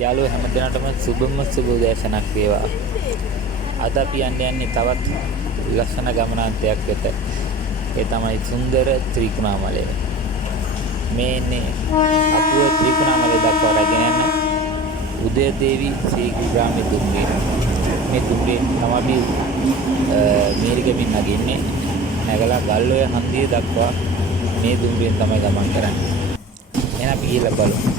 යාළුවෝ හැමදෙනාටම සුබම සුබ උදෑසනක් වේවා. අද අපි යන්නේ තවත් ලස්සන ගමනාන්තයක් වෙත. ඒ තමයි සුන්දර ත්‍රිකුණාමලය. මේ ඉන්නේ අපුව ත්‍රිකුණාමලය දක්වා රැගෙන යන උදයදේවි ශ්‍රී ග්‍රාමයේ දුම්රිය. මේ දුම්රිය තමයි අපි මීරිගමින් නගින්නේ. නැගලා ගල්ඔය හන්දිය දක්වා මේ දුම්රියෙන් තමයි ගමන් කරන්නේ. එහෙනම් අපි ගිහලා බලමු.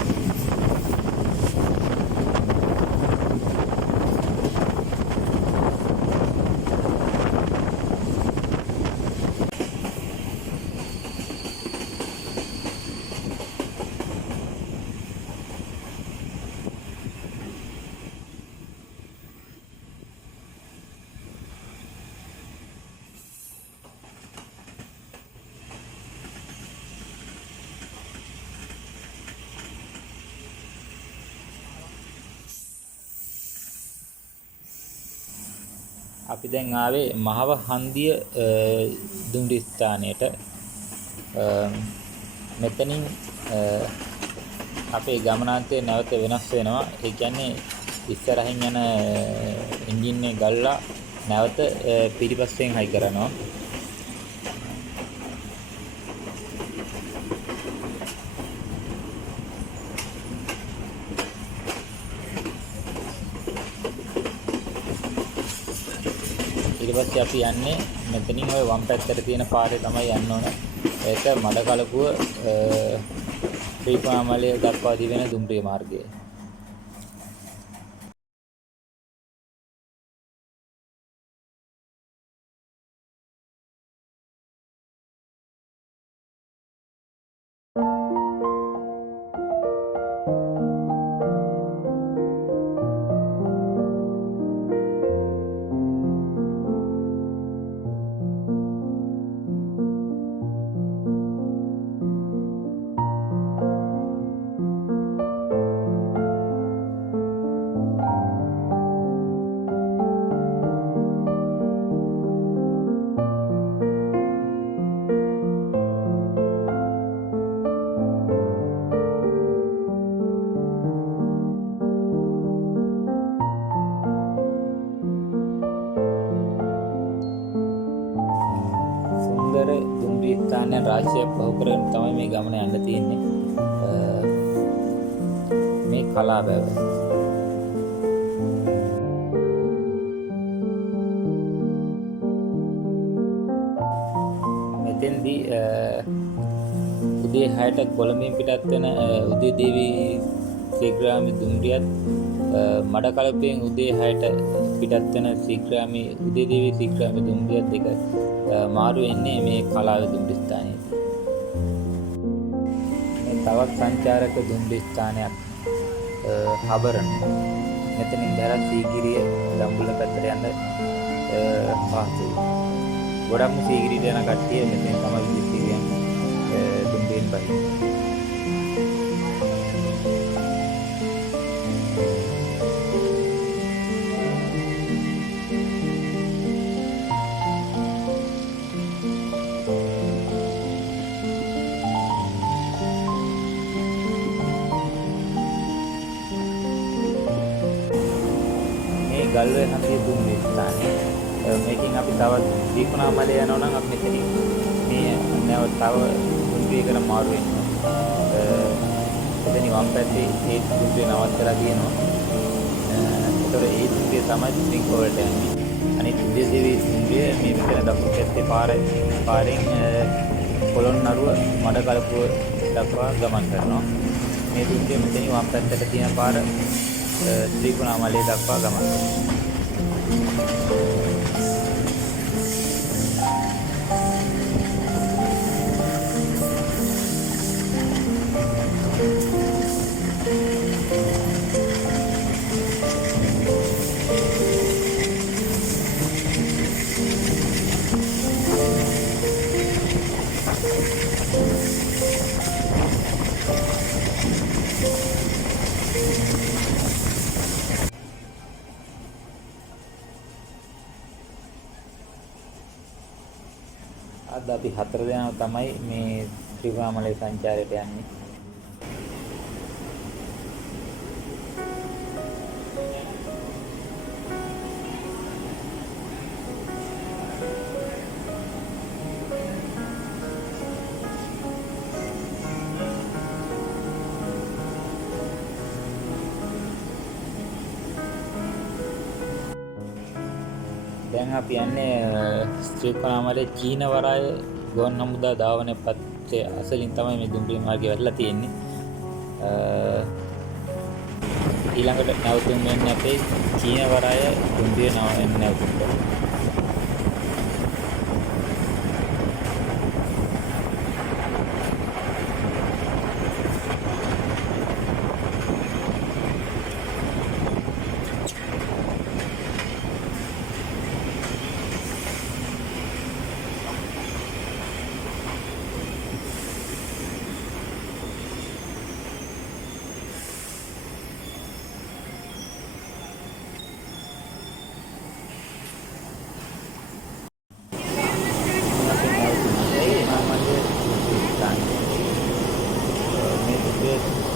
අපි දැන් ආවේ මහව හන්දිය දුම්රිය ස්ථානයට. මෙතනින් අපේ ගමනාන්තය නැවත වෙනස් වෙනවා. ඒ කියන්නේ ඉස්සරහින් යන එන්ජින් එක ගල්ලා නැවත පිටිපස්සෙන් හයි කරනවා. ඊට පස්සේ අපි යන්නේ මෙතනින් ওই වම් පැත්තට තියෙන පාරේ තමයි යන්න ඕන. ඒක මඩකලපුව ත්‍රිකුණාමලය දක්වා දිවෙන දුම්රිය මාර්ගය. සුන්දර දුම්රිය ස්ථානයන් රාශියක් පහු කරගෙන තමයි මේ ගමන යන්න තියෙන්නේ. මේ කලාබැව. මෙතෙන්දී උදේ 6ට කොළඹින් පිටත් වෙන උදයදේවි ශ්‍රීග්‍රාමී දුම්රියත් මඩකලපුවෙන් උදේ 6ට පිටත් වෙන ශ්‍රීග්‍රාමී උදයදේවි ශ්‍රීග්‍රාමී දුම්රියත් දෙක මාරු වෙන්නේ මේ කලාව දුම්රිය ස්ථානයේදී. මේ තවත් සංචාරක දුම්රිය ස්ථානයක් හබරණ. මෙතනින් දැරත් සීගිරිය ගම්බුල්ල පැත්තට යන්න පහසුයි. ගොඩක්ම සීගිරියට යන කට්ටිය මෙතෙන් තමයි විදිහට දුම්රියෙන් බහින්නේ. ගල්වේ හන්දිය දුම්රිය ස්ථානය. මේකෙන් අපි තවත් ත්‍රිකුණාමලය යනවා නම් අපි මෙතනින් මේ නැවත තව දුම්රියකට මාරු වෙනවා. එතනින් වම් පැත්තේ ඒ දුම්රිය නවත්තලා තියෙනවා. ඒතර ඒ දුම්රිය තමයි ස්ප්‍රින්ග් වලට යන්නේ. අනිත් උදයදේවි දුම්රිය මේ මෙතන දකුණු පැත්තේ පාරෙන් පොළොන්නරුව මඩකලපුව දක්වා ගමන් කරනවා. මේ දුම්රිය මෙතනින් වම් පැත්තට තියෙන පාර ත්‍රිකුණාමලය දක්වා ගමන් කරනවා. අද අපි 4 දෙනා තමයි මේ ත්‍රිකුණාමලය සංචාරයට යන්නේ. දැන් අපි යන්නේ ත්‍රිකුණාමලයේ චීන වරාය ගුවන් හමුදා ධාවන පත්‍රය අසලින් තමයි මේ දුම්රිය මාර්ගය වැටලා තියෙන්නේ. ඊළඟට නැවතුම් වෙන්නේ අපේ චීන වරාය දුම්රිය නැවතුම්.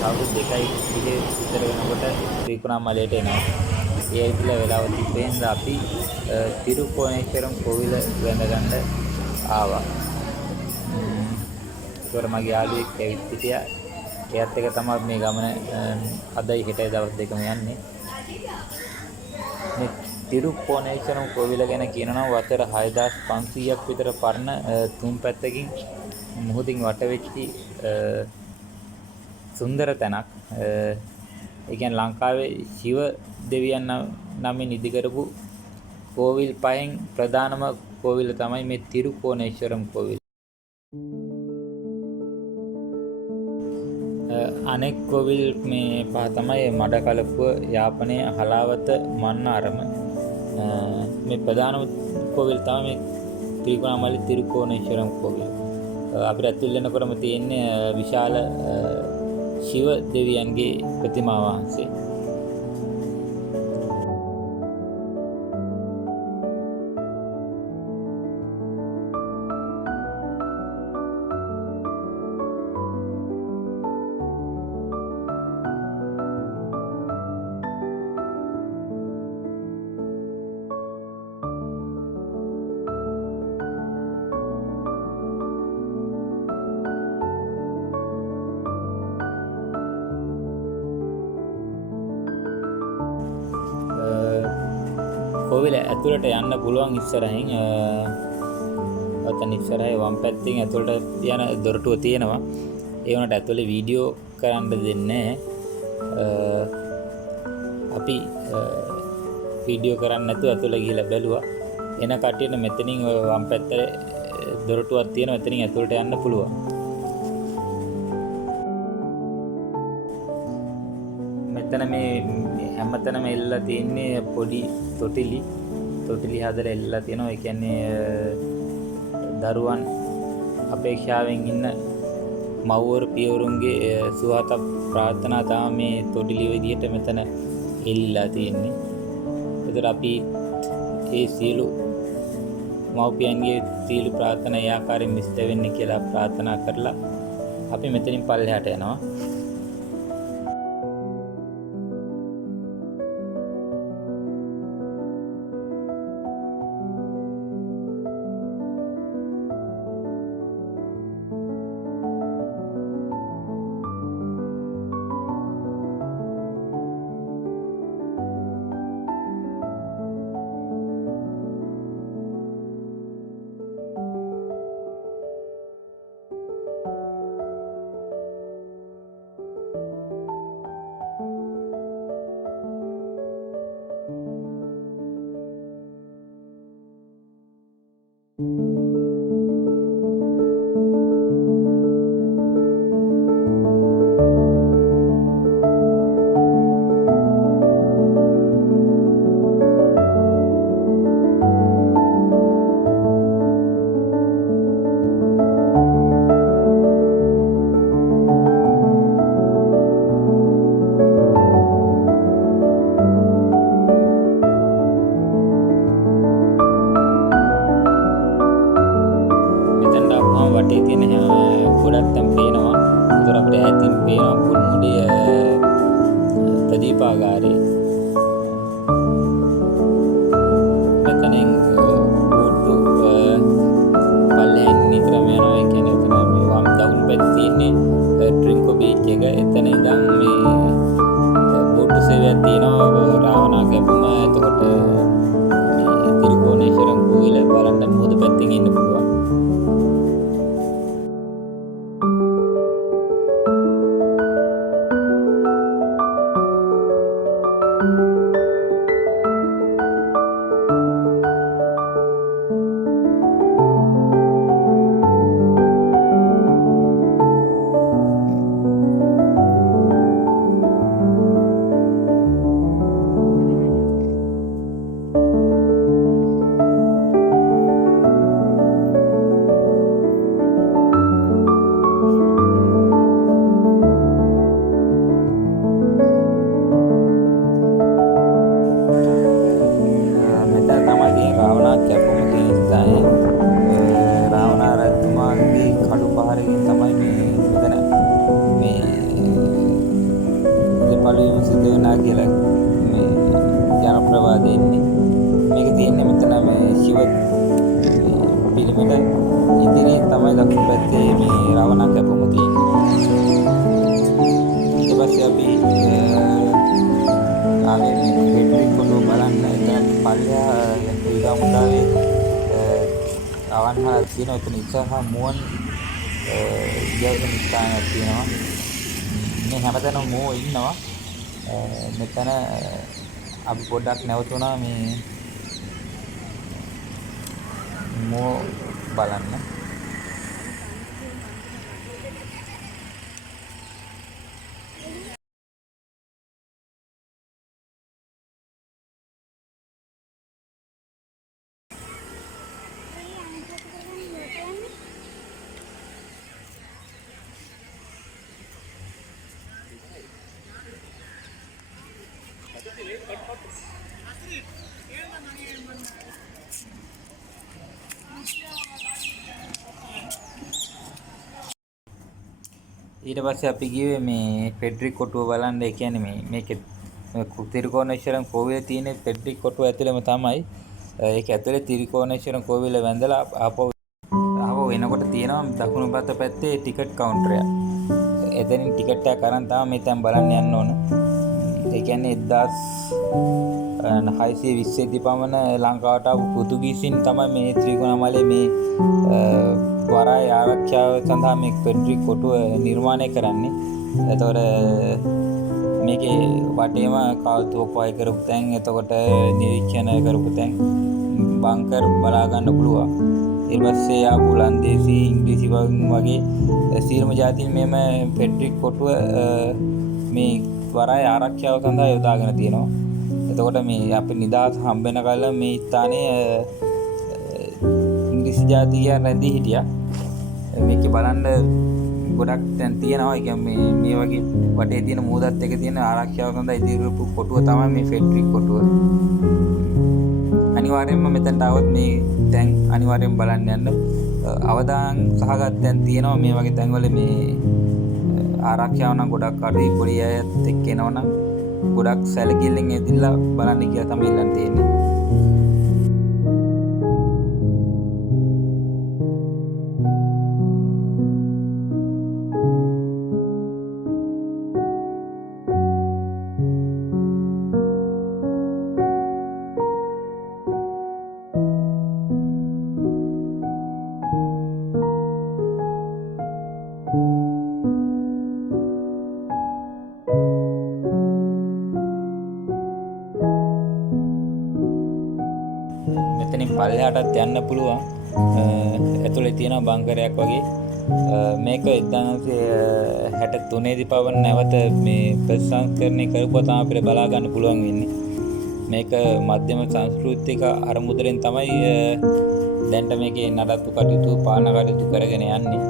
අවුරුදු 2යි විතර වෙනකොට ත්‍රිකුණාමලයට එනවා. ඒ ඇවිල්ලා වෙලාව තිබෙන්න අපි තිරුකෝණේශ්වරම් කෝවිල වැඳගන්න ආවා. ඒතර මගේ යාළුවෙක් ඇවිත් හිටියා. එයාත් එක තමයි මේ ගමන අදයි හෙටයි දවස් දෙකම යන්නේ. මේ තිරුකෝණේශ්වරම් කෝවිල ගැන කියනවා වසර 6500ක් විතර පරණ තුන් පැත්තකින් මුහුදින් වට වෙච්චි සුන්දර තැනක්. ඒ කියන්නේ ලංකාවේ ශිව දෙවියන් නමින් ඉදි කරපු කෝවිල් පහෙන් ප්‍රධානම කෝවිල තමයි මේ තිරුකෝණේශ්වරම් කෝවිල. අනෙක් කෝවිල් මේ පහ තමයි මඩකලපුව, යාපනය, හලාවත, මන්නාරම. මේ ප්‍රධානම කෝවිල් තමයි මේ ත්‍රිකුණාමලයේ තිරුකෝණේශ්වරම් කෝවිල. අපිට ඇතුල් වෙනකොටම තියෙන්නේ විශාල ශිව දෙවියන්ගේ ප්‍රතිමා වහන්සේ. කෝවිල ඇතුළට යන්න පුළුවන් ඉස්සරහින්. ඔතන ඉස්සරහේ වම් පැත්තෙන් ඇතුළට යන දොරටුව තියෙනවා. ඒ වුණාට ඇතුළේ වීඩියෝ කරන්න දෙන්නේ නැහැ. අපි වීඩියෝ කරන්න නැතුව ඇතුළේ ගිහිල්ලා බැලුවා. එන කට්ටියට මෙතනින් වම් පැත්තේ දොරටුවක් තියෙනවා. එතනින් ඇතුළට යන්න පුළුවන්. මෙතන මේ හැමතැනම එල්ලලා තියෙන්නේ පොඩි තොටිලි හදලා එල්ලලා තියෙනවා. ඒ කියන්නේ දරුවන් අපේක්ෂාවෙන් ඉන්න මව්වරු පියවරුන්ගේ සුවහත ප්‍රාර්ථනා තමයි මේ තොටිලි විදියට මෙතන එල්ලලා තියෙන්නේ. ඒතර අපි ඒ සියලු මව්පියන්ගේ සියලු ප්‍රාර්ථනා ඒ ආකාරයෙන් ඉෂ්ට වෙන්න කියලා ප්‍රාර්ථනා කරලා අපි මෙතනින් පල්ලෙහාට යනවා. වටේ තියෙන ගොඩක් තැන් පේනවා. ඒතර අපිට ඈතින් පේනවා කුරුමුඩිය ප්‍රදීපාගාරේ. මෙතනින් බෝට්ටු පල්ලෙන් නිතරම යනවා. ඒ කියන්නේ එතන මේ වම් දකුණු පැත්තේ තියෙන්නේ ට්‍රින්කෝ බීච් එක. එතන ඉඳන් මේ බෝට්ටු සේවයක් තියෙනවා රාවණා කැපුම. එතකොට මේ තිරුකෝණේශ්වර පළුවීම සිදු වෙනා කියලා මේ ජනප්‍රවාදය ඉන්නේ. මේක තියෙන්නේ මෙතන මේ ශිව පිළිමයට ඉදිරියේ තමයි දකුණු පැත්තේ මේ රවණක් කැපුම තියෙන්නේ. ඊට පස්සේ අපි ආවේ මේ පෙට්‍රික් කොටුව බලන්න. එතන පල්ලෙහා ඊගාමුදාවේ රවණහලක් තියෙනවා. එතන ඉස්සරහා මුවන් ඉගැවුම් ස්ථානයක් තියෙනවා. මේ හැමතැනම මෝ ඉන්නවා. මෙතන අපි පොඩ්ඩක් නැවතුණා මේ මෝ බලන්න. ඊට පස්සේ අපි ගියේ මේ පෙට්‍රික් කොටුව බලන්න. ඒ කියන්නේ මේකේ තිරිකෝණේශ්වරම් කෝවිල තියෙන පෙට්‍රික් කොටුව ඇතුළේම තමයි. ඒක ඇතුලේ තිරිකෝණේශ්වරම් කෝවිල වැඳලා ආපහු එනකොට තියෙනවා දකුණු පැත්තේ ටිකට් කවුන්ටරයක්. එතනින් ටිකට් එකක් අරන් තමයි මේ තැන් බලන්න යන්න ඕන. ඒ කියන්නේ 1620 දී පමණ ලංකාවට ආපු පෘතුගීසින් තමයි මේ ත්‍රිකුණාමලයේ මේ වරාය ආරක්ෂාව සඳහා මේ පෙට්‍රික් කොටුව නිර්මාණය කරන්නේ. එතකොට මේකේ වටේම කාල්තුවක් වයි කරපු තැන්, එතකොට නිරීක්ෂණ කරපු තැන්, බංකර් බලා ගන්න පුළුවන්. ඊට පස්සේ ආපු ලන්දේසි ඉංග්‍රීසි වගේ සියලුම ජාතීන් මෙම පෙට්‍රික් කොටුව මේ වරාය ආරක්ෂාව සඳහා යොදාගෙන තියෙනවා. එතකොට මේ අපි නිදහස හම්බෙන කල මේ ස්ථානයේ ඉංග්‍රීසි ජාතිකයන් රැඳී හිටියා. මේක බලන්න ගොඩක් තැන් තියෙනවා. ඒ කියන්නේ මේ වගේ වටේ තියෙන මූදත් එක තියෙන ආරක්ෂාව සඳහා ඉදිරියපු කොටුව තමයි මේ පෙට්‍රික් කොටුව. අනිවාර්යයෙන්ම මෙතනට આવත් මේ තැන් අනිවාර්යෙන් බලන්න යන්න. අවදානම් සහගත තැන් තියෙනවා. මේ වගේ තැන්වල මේ ආරක්ෂාව නම් ගොඩක් අඩුයි. පොඩි අයත් එක්ක එනවනම් ගොඩක් සැලකිල්ලෙන් ඇවිල්ලා බලන්න කියලා තමයි ඉල්ලන්න තියෙන්නේ. මෙතනින් පල්ලෙහාටත් යන්න පුළුවන්. ඇතුලේ තියෙන බංකරයක් වගේ. මේක 1963 දී පවන නැවත මේ ප්‍රතිසංස්කරණය කරපුවා තමයි අපිට බලා ගන්න පුළුවන් වෙන්නේ. මේක මධ්‍යම සංස්කෘතික අරමුදලෙන් තමයි දැන්ට මේකේ නඩත්තු කටයුතු පාලන කටයුතු කරගෙන යන්නේ.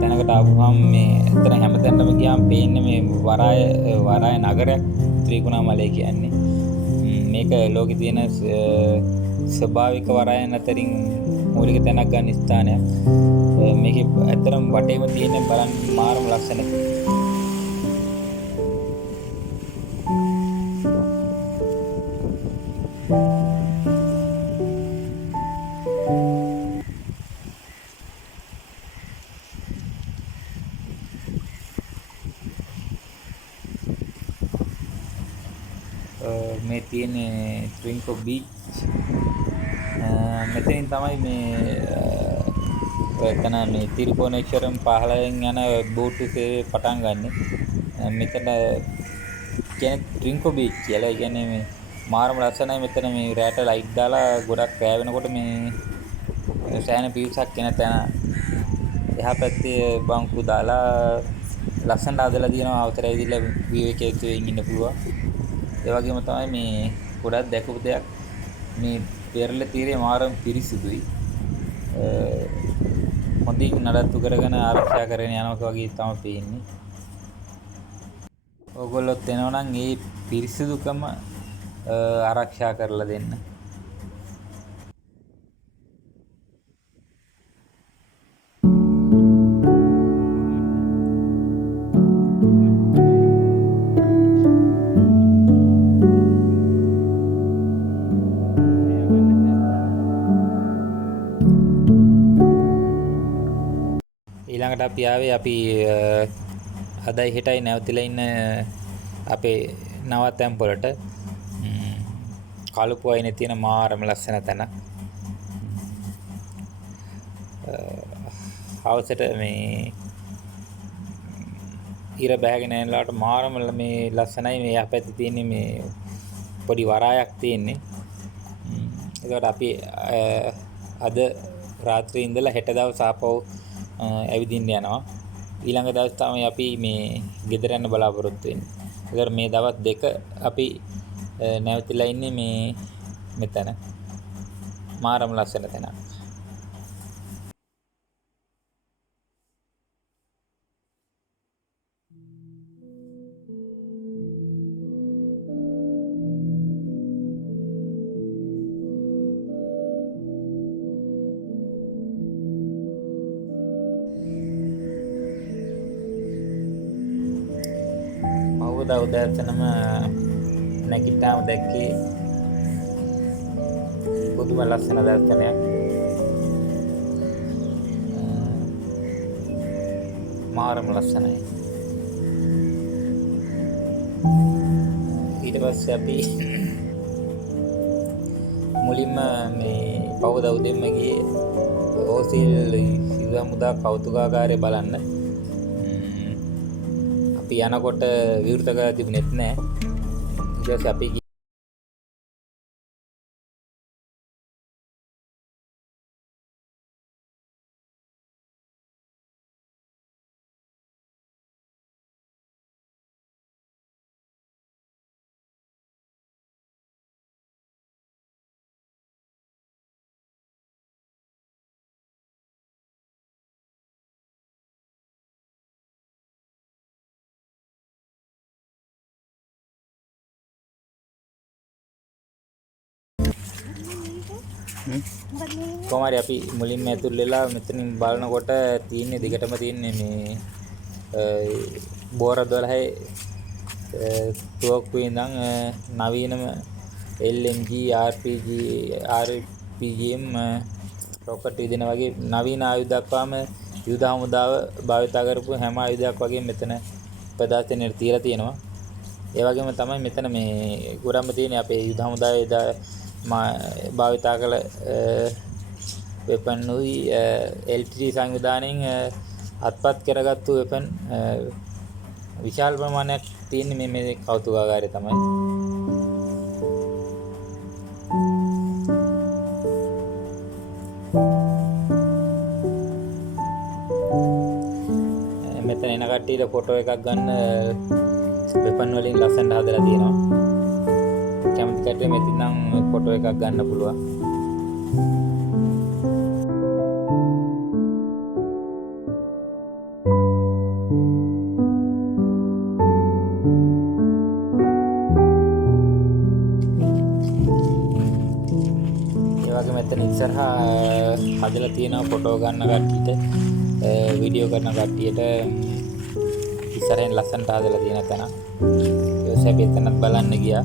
තැනකට ආපුහම මේ එතන හැමතැනම ගියාම පේන්නේ මේ වරාය නගරයක් ත්‍රිකුණාමලය කියන්නේ. මේක ලෝකේ තියෙන ස්වභාවික වරායන් අතරින් මූලික තැනක් ගන්න ස්ථානයක්. මේකේ ඇත්තටම වටේම තියෙන බලන්න මාරම ලස්සන. මේ තියෙන ට්‍රින්කෝ බීච්. මෙතනින් තමයි මේ එතන මේ තිරිකෝණේශ්වරම් පහළෙන් යන බෝට් සේවය පටන් ගන්නෙ. මෙතන කියන්නේ ට්‍රින්කෝ බීච් කියලා. ඒ කියන්නේ මේ මාරම ලස්සනයි. මෙතන මේ රැට ලයිට් දාලා ගොඩක් රෑ වෙනකොට මේ සෑහෙන පිරිසක් එන තැන. එහා පැත්තේ බංකු දාලා ලස්සනට හදලා තියෙනවා. අවතරය දීලා විවේකයෙන් ඉන්න පුළුවන්. ඒ වගේම තමයි මේ ගොඩක් දැකපු දෙයක් මේ පෙරළ තීරයේ මාරම පිරිසිදුයි. හොඳින් නඩත්තු කරගෙන ආරක්ෂා කරගෙන යනවා වගේ තමයි පේන්නේ. ඕගොල්ලොත් එනවා නම් ඒ පිරිසිදුකම ආරක්ෂා කරලා දෙන්න. ඊළඟට අපි ආවේ අපි අදයි හෙටයි නැවතිලා ඉන්න අපේ නවතැන් වලට කළුපුවයිනේ තියෙන මාරම ලස්සන තැන. හවසට මේ ඉර බෑගෙන යනලාට මාරම මේ ලස්සනයි. මේ අපැත්තේ තියෙන්නේ මේ පොඩි වරායක් තියෙන්නේ. ඒකට අපි අද රාත්‍රියේ ඉඳලා හෙට දවස් ආපහු ඇවිදින්න යනවා. ඊළඟ දවස් තමයි අපි මේ ගෙදර යන්න බලාපොරොත්තු වෙන්නේ. ඒකට මේ දවස් දෙක අපි නැවතිලා ඉන්නේ මේ මෙතන. මාරම ලස්සන තැන. පහුවදා උදෑසනම නැගිට්ටාම දැක්කේ පුදුම ලස්සන දර්ශනයක්. මාරම ලස්සනයි. ඊට පස්සේ අපි මුලින්ම මේ පහුවදා උදෙන්ම ගියේ ඕසිල් සිව්වමුදා කෞතුකාගාරය බලන්න. අපි යනකොට විවෘත කරලා තිබුණෙත් නැහැ. ඊට පස්සේ අපි කොහමද අපි මුලින්ම ඇතුල් වෙලා මෙතනින් බලනකොට තියෙන්නේ දිගටම තියෙන්නේ මේ බෝර 12 තුවක්කුවේ ඉඳන් නවීනම LMG RPGM රොකට් විදින වගේ නවීන ආයුධ දක්වාම යුද හමුදාව භාවිත කරපු හැම ආයුධයක් වගේ මෙතන ප්‍රදර්ශනයේ තියලා තියෙනවා. ඒ වගේම තමයි මෙතන මේ ගොඩක්ම තියෙන අපේ යුද හමුදාවේ භාවිතා කළ වෙපන් උයි LTT සංවිධානයෙන් අත්පත් කරගත්තු වෙපන් විශාල ප්‍රමාණයක් තියෙන මේ කෞතුකාගාරය තමයි. මෙතන එන කට්ටියට ෆොටෝ එකක් ගන්න වෙපන් වලින් ලස්සනට හදලා තියෙනවා. කැමති කට්ටිය මෙතන නම් ෆොටෝ එකක් ගන්න පුළුවන්. මෙතන ඉස්සරහා හදලා තියෙනවා ෆොටෝ ගන්න කට්ටියට වීඩියෝ කරන කට්ටියට ඉස්සරහෙන් ලස්සනට හදලා තියෙන තැන. ඒ නිසා අපි එතනත් බලන්න ගියා.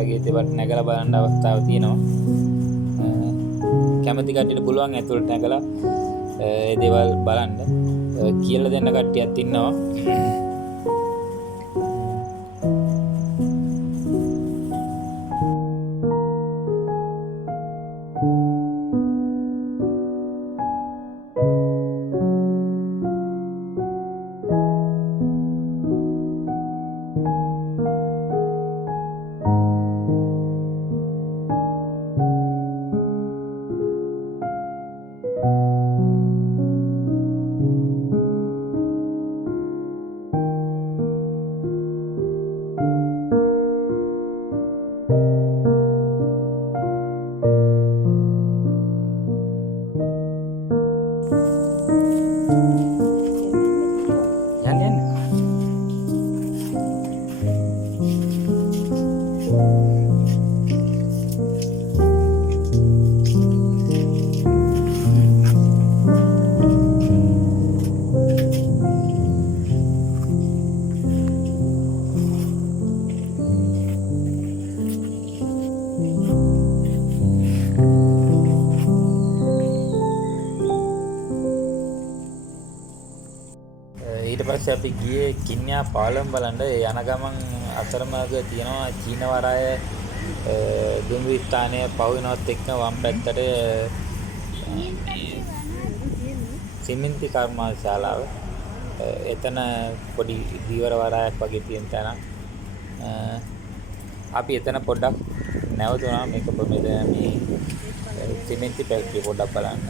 වගේ දේවල් නැගලා බලන්න අවස්ථාවක් තියෙනවා. කැමති කට්ටියට පුළුවන් ඇතුළට නැගලා ඒ දේවල් බලන්න. කියලා දෙන්න කට්ටියක් ඉන්නවා. පස්සේ අපි ගියේ කින්යා පාලම් බලන්න. යන ගමන් අතරමඟ තියෙනවා චීන වරාය දුම්රිය ස්ථානය පහුවෙනවත් එක්ක වම් පැත්තට සිමෙන්ති කර්මාශාලාව. එතන පොඩි දීවර වරායක් වගේ තියෙන තැන. අපි එතන පොඩ්ඩක් නැවතුණා මේක මේ සිමෙන්ති ෆැක්ටරි පොඩ්ඩක් බලන්න.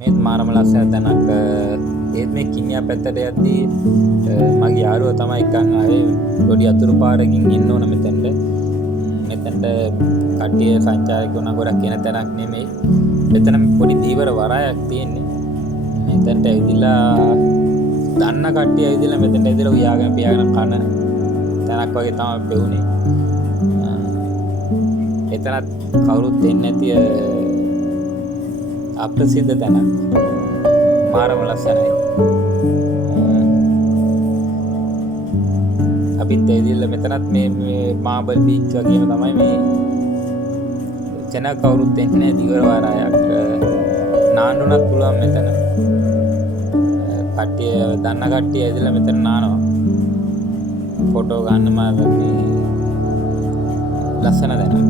මේ මාරම ලස්සන තැනක්. ඒත් මේ කින්යා පැත්තට යද්දී මගේ යාළුවා තමයි එක්කන් ආවේ. පොඩි අතුරු පාරකින් එන්න ඕන මෙතනට. මෙතනට කට්ටිය සංචාරකයෝ ගොඩක් එන තැනක් නෙමෙයි. මෙතන පොඩි දීවර වරායක් තියෙන්නේ. මෙතනට ඇවිදලා දන්න කට්ටිය ඇවිදලා මෙතනට ඇවිදලා උයාගෙන පියාගෙන කන තැනක් වගේ තමයි පෙවුනේ. එතනත් කවුරුත් දෙන්නේ නැති අප්‍රසිද්ධ තැනක්. මාරම ලස්සනයි. අපිත් ඇවිදලා මෙතනත් මේ මාබල් බීච් වගේම තමයි මේ එතන කවුරුත් දෙන්නේ දීවර වරායක්. නාන්නුනත් පුළුවන් මෙතන. කට්ටිය දන්න කට්ටිය ඇවිදලා මෙතන නානවා. ෆොටෝ ගන්න මාරම ලස්සන තැනක්.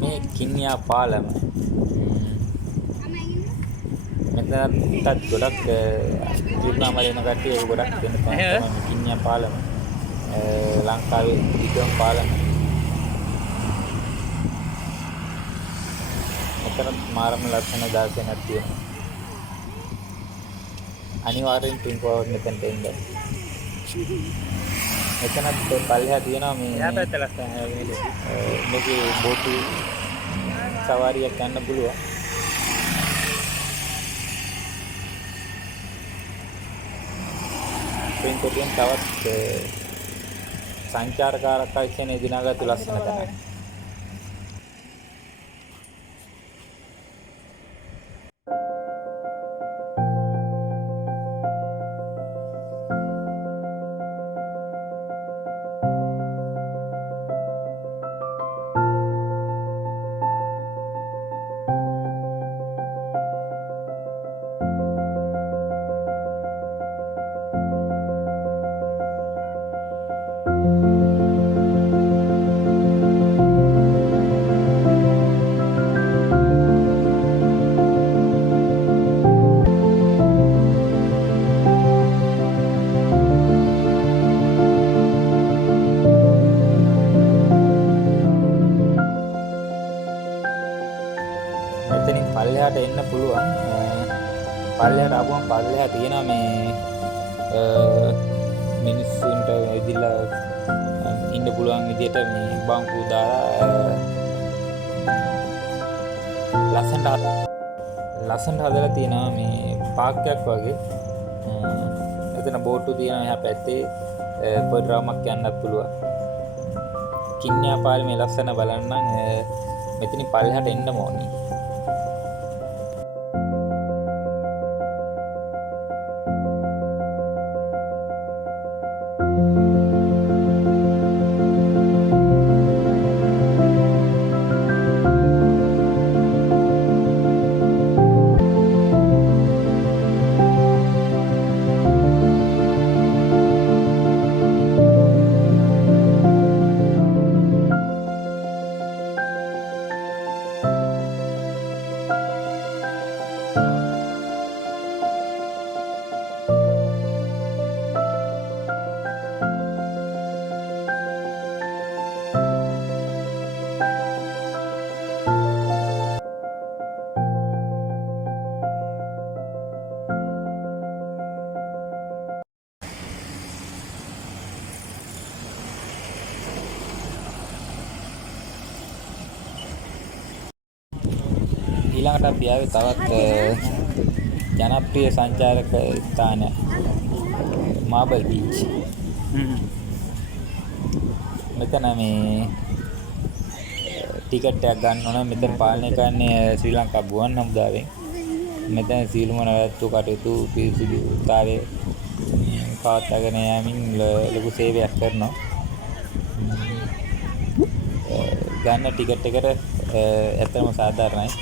මේ කින්යා පාලම මෙතනත් ගොඩක් ජීර්ණාමල වෙන කට්ටිය ගොඩක් දෙන තමයි කින්යා පාලම. ලංකාවේ දිගම පාලම. මෙතනත් මාරම ලස්සන දර්ශනයක් තියෙනවා. අනිවාර්යෙන් පින්කෝව මෙතනට එන්න. මෙතනත් පල්ලෙහා තියෙනවා මේ යා පැත්ත ලස්සන මේකේ බෝටු සවාරියක් යන්න පුළුවන්. පින්කෝවෙන් තවත් සංචාරක ආරක්ෂකයන් දිනාගත්තු ලස්සන තැනක්. මෙතනින් පල්ලෙහාට එන්න පුළුවන්. පල්ලෙහාට ආවම පල්ලෙහා තියෙනවා මේ මිනිස්සුන්ට ඇවිදලා ඉන්න පුළුවන් විදියට මේ බංකු දාලා ලස්සනට හදලා තියෙනවා මේ පාර්ක්යක් වගේ. එතන බෝට්ටු තියෙනවා එහා පැත්තේ. පොඩි රාමක් යන්නත් පුළුවන්. කින්යා පාලමේ ලස්සන බලන්න මෙතනින් පල්ලෙහාට එන්න ඕනේ. ඊළඟට අපි ආවේ තවත් ජනප්‍රිය සංචාරක ස්ථාන මාබල් බීච්. මෙතන මේ ටිකට් එකක් ගන්න ඕන. මෙතන පාලනය කරන්නේ ශ්‍රී ලංකා ගුවන් හමුදාවෙන්. මෙතන සියලුම නඩත්තු කටයුතු පිරිසිදුතාවය පවත්වාගෙන යාමින් ලොකු සේවයක් කරනවා. ගන්න ටිකට් එකට ඇත්තම සාධාරණයි.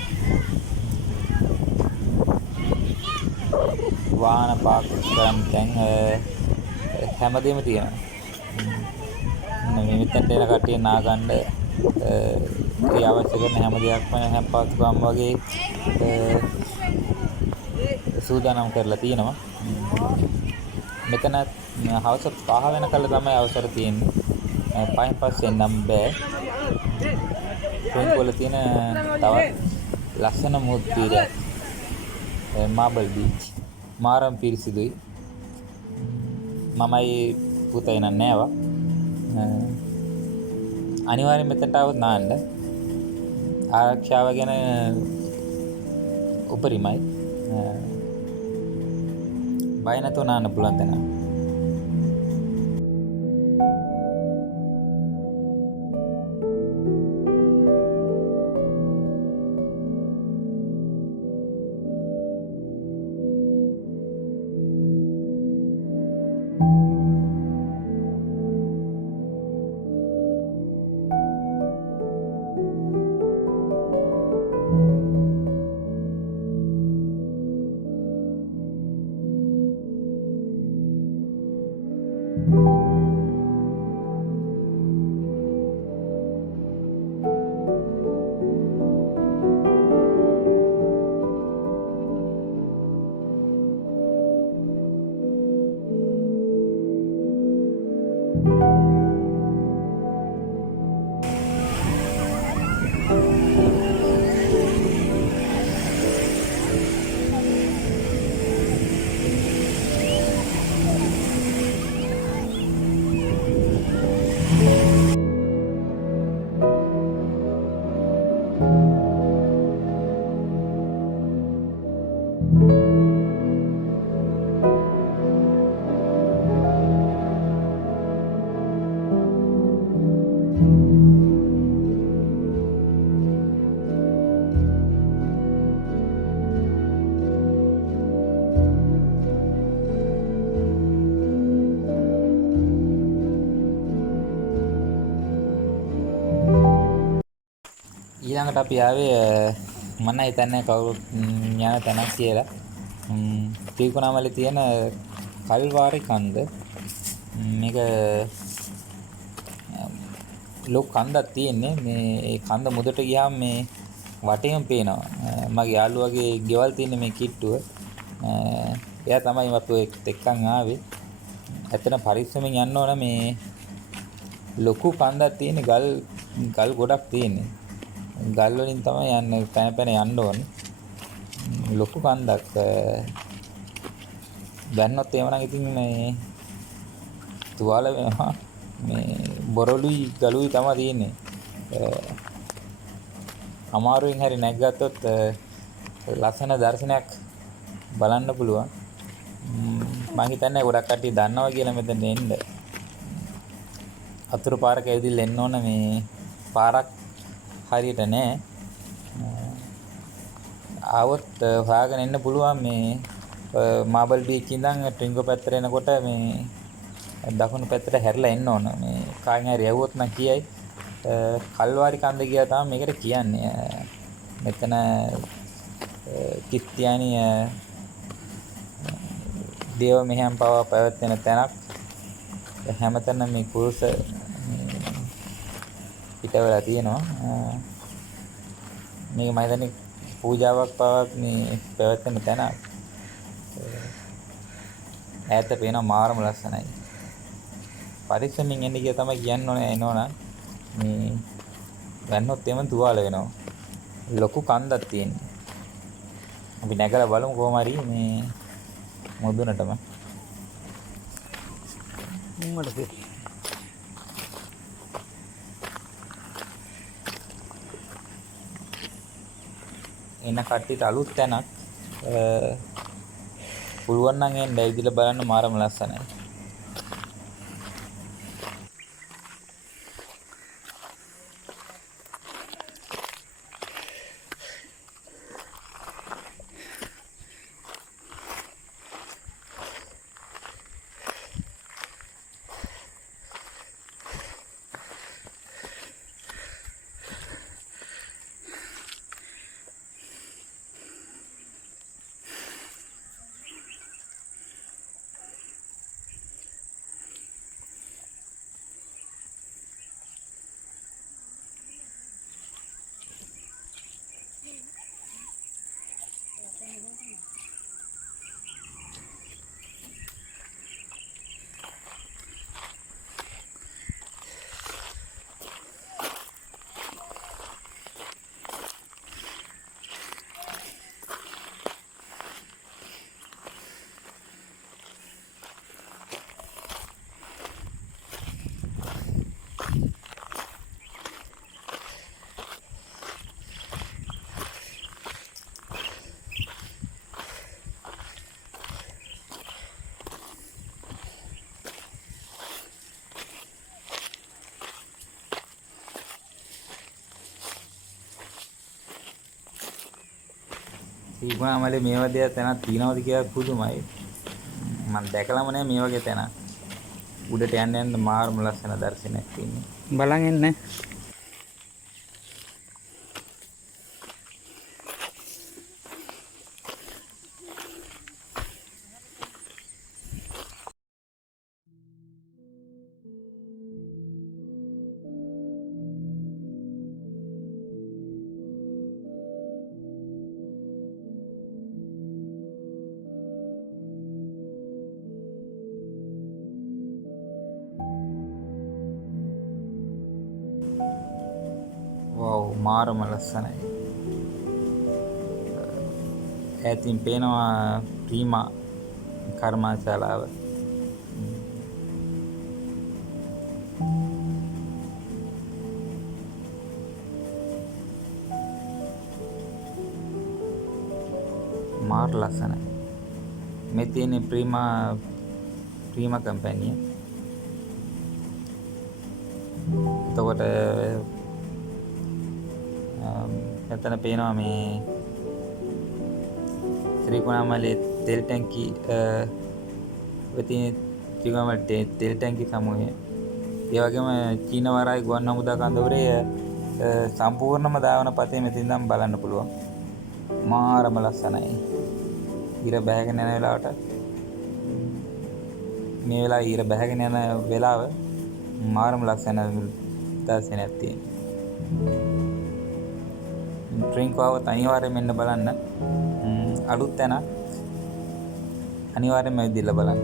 වාහන පාක් කරන් දැන් හැමදේම තියෙනවා. මෙතනට එන කට්ටිය නාගන්න ඒ අවශ්‍ය කරන හැම දෙයක්ම හැම පාස්කම් වගේ සූදානම් කරලා තියෙනවා. මෙතන හවස 5 වෙනකල් තමයි අවසර තියෙන්නේ. 5න් පස්සේ නම් බෑ. තුන්කොළ තියෙන තවත් ලස්සන මුහුදු මාබල් බීච්. මාරම් පිරිසිදුයි. මමයි පුතයි නෑ ආවා. අනිවාර්යෙන් මෙතනට આવොත් නාන්න. ආරක්ෂාව ගැන උපරිමයි. බය නැතුව නාන්න පුළුවන් තැන. ඊළඟට අපි ආවේ මම හිතන්නේ කවුරුත් යන තැනක් කියලා. ත්‍රිකුණාමලේ තියෙන කල්වාරි කන්ද. මේක ලොකු කන්දක් තියෙන්නේ. මේ කන්ද මුදට ගියාම මේ වටේම පේනවා. මගේ යාළුවාගේ ගෙවල් තියෙන මේ කිට්ටුව. එයා තමයි අපෝ එක්කන් ආවේ. ඇත්තට පරිස්සමෙන් යන්න ඕන. මේ ලොකු කන්දක් තියෙන ගල් ගොඩක් තියෙන්නේ. ගල් වලින් තමයි යන්නේ පැන යන්න ඕනේ. ලොකු කන්දක්. දැන්නොත් එහෙම නම් ඉතින් මේ තුවාල වෙනවා. මේ බොරළුයි ගලුයි තමයි තියෙන්නේ. අමාරුවෙන් හරි නැග්ගත්තොත් ලස්සන දර්ශනයක් බලන්න පුළුවන්. මම හිතන්නේ ගොඩක් කට්ටිය දන්නවා කියලා මෙතන එන්න. අතුරු පාරක ඇවිදින්න එන්න ඕන. මේ පාරක් හරියට නෑ. ආවොත් හොයාගෙන එන්න පුළුවන්. මේ මාබල් බීච් ඉඳන් ට්‍රින්ගෝ පැත්තට එනකොට මේ දකුණු පැත්තට හැරිලා එන්න ඕන. මේ කාගෙන් හරි යවුවොත් නම් කියයි. කල්වාරි කන්ද කියලා තමයි මේකට කියන්නේ. මෙතන කිස්තියානි දේව මෙහෙයම් පවා පැවැත්වෙන තැනක්. හැමතැනම මේ කුරුස පිටවලා තියෙනවා. මේක මම හිතන්නේ පූජාවක් පවත් මේ පැවැත්වෙන තැනක්. ඈත පේන මාරම ලස්සනයි. පරිස්සමින් එන්න කියලා තමයි කියන්න ඕනේ. එනවනම් මේ ගන්නොත් එමන් තුවාල වෙනවා. ලොකු කන්දක් තියෙන්නේ. අපි නැගලා බලමු කොහොම හරි මේ මුදුනටම. මුංගලද එන කට්ටියට අලුත් තැනක්. පුළුවන් නම් එන්න ඇවිදලා බලන්න මාරම ලස්සනයි. ශ්‍රීකෝණාමලේ මේ වගේ තැනක් තියෙනවද කියලා පුදුමයි. මම දැකලාම නැහැ මේ වගේ තැනක්. උඩට යන්න යන්න මාරම ලස්සන දර්ශනයක් තියෙනවා. බලන් එන්න. වව් මාරම ලස්සනයි. ඈතින් පේනවා ප්‍රීමා කර්මාශාලාව. මාර ලස්සනයි. මේ තියෙන ප්‍රීමා කම්පැනි. එතකොට එතන පේනවා මේ ශ්‍රීකෝණාමලේ තෙල් ටැංකි වෙතින් ශ්‍රීකෝණාමලේ තෙල් ටැංකි සමූහය. ඒ වගේම චීන වරායි ගුවන් හමුදා කඳවුරේ සම්පූර්ණම ධාවන පතේ මෙතෙන් නම් බලන්න පුළුවන්. මාරම ලස්සනයි. ඉර බැහැගෙන යන වෙලාවට මේ වෙලාවේ ඉර බැහැගෙන යන වෙලාව මාරම ලස්සන දර්ශනයක් තියෙනවා. ට්‍රේන් කාවත් අනිවාර්යයෙන්ම එන්න බලන්න. අලුත් තැන අනිවාර්යයෙන්ම ඇවිදලා බලන්න.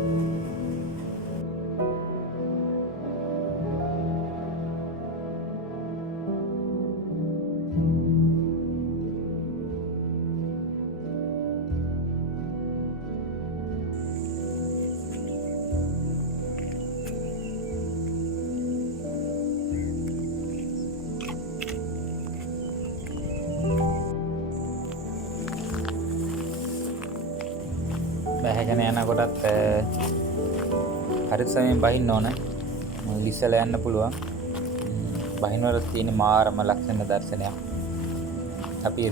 බැහැගෙන යනකොටත් හරිසමයෙන් බහින්න ඕන. ඉස්සලා යන්න පුළුවන්. බහිනවල තියෙන මාරම ලක්ෂණ දර්ශනයක්. අපි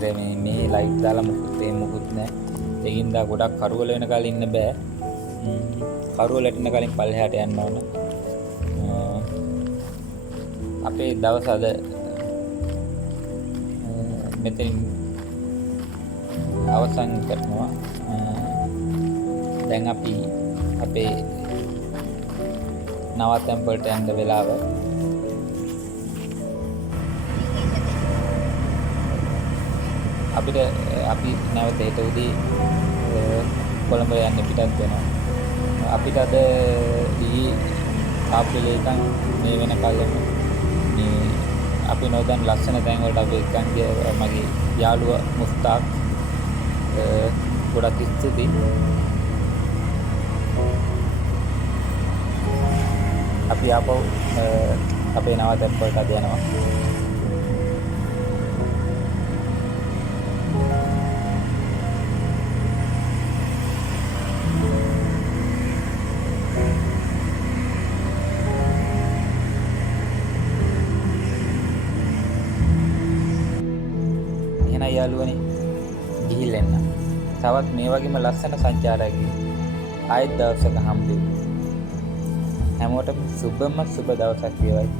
මේ ලයිට් දාලා මුකුත් නැහැ. ඒකින්ද ගොඩක් කරුවල වෙන කලින් ඉන්න බෑ. කරුවලට ඉන්න කලින් පල්ලෙහාට යන්න ඕන. අපේ දවස් අද මෙතනින් අවසන් කරනවා. දැන් අපි අපේ නවත්තම් වලට යන්න වෙලාව. අපි නැවත හෙට උදේ කොළඹ යන්න පිටත් වෙනවා. අපිට අද ආප්‍රිලේ ඉඳන් මේ වෙනකල්ම මේ අපි නොදන්න ලස්සන තැන් වලට අපි එක්කන් ගිය මගේ යාළුවා මුස්තාක් ගොඩක් ස්තුතියි. අපි ආපහු අපේ නවතැන් වලට යනවා. එහෙනම් යාළුවනේ ගිහිල්ලා එන්න. තවත් මේ වගේම ලස්සන සංචාරයකින් ආයෙත් දවසක හම්බෙමු. හැමෝටම සුබම සුබ දවසක් වේවායි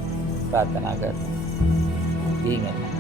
ප්‍රාර්ථනා කරනවා. ගිහින් එන්න.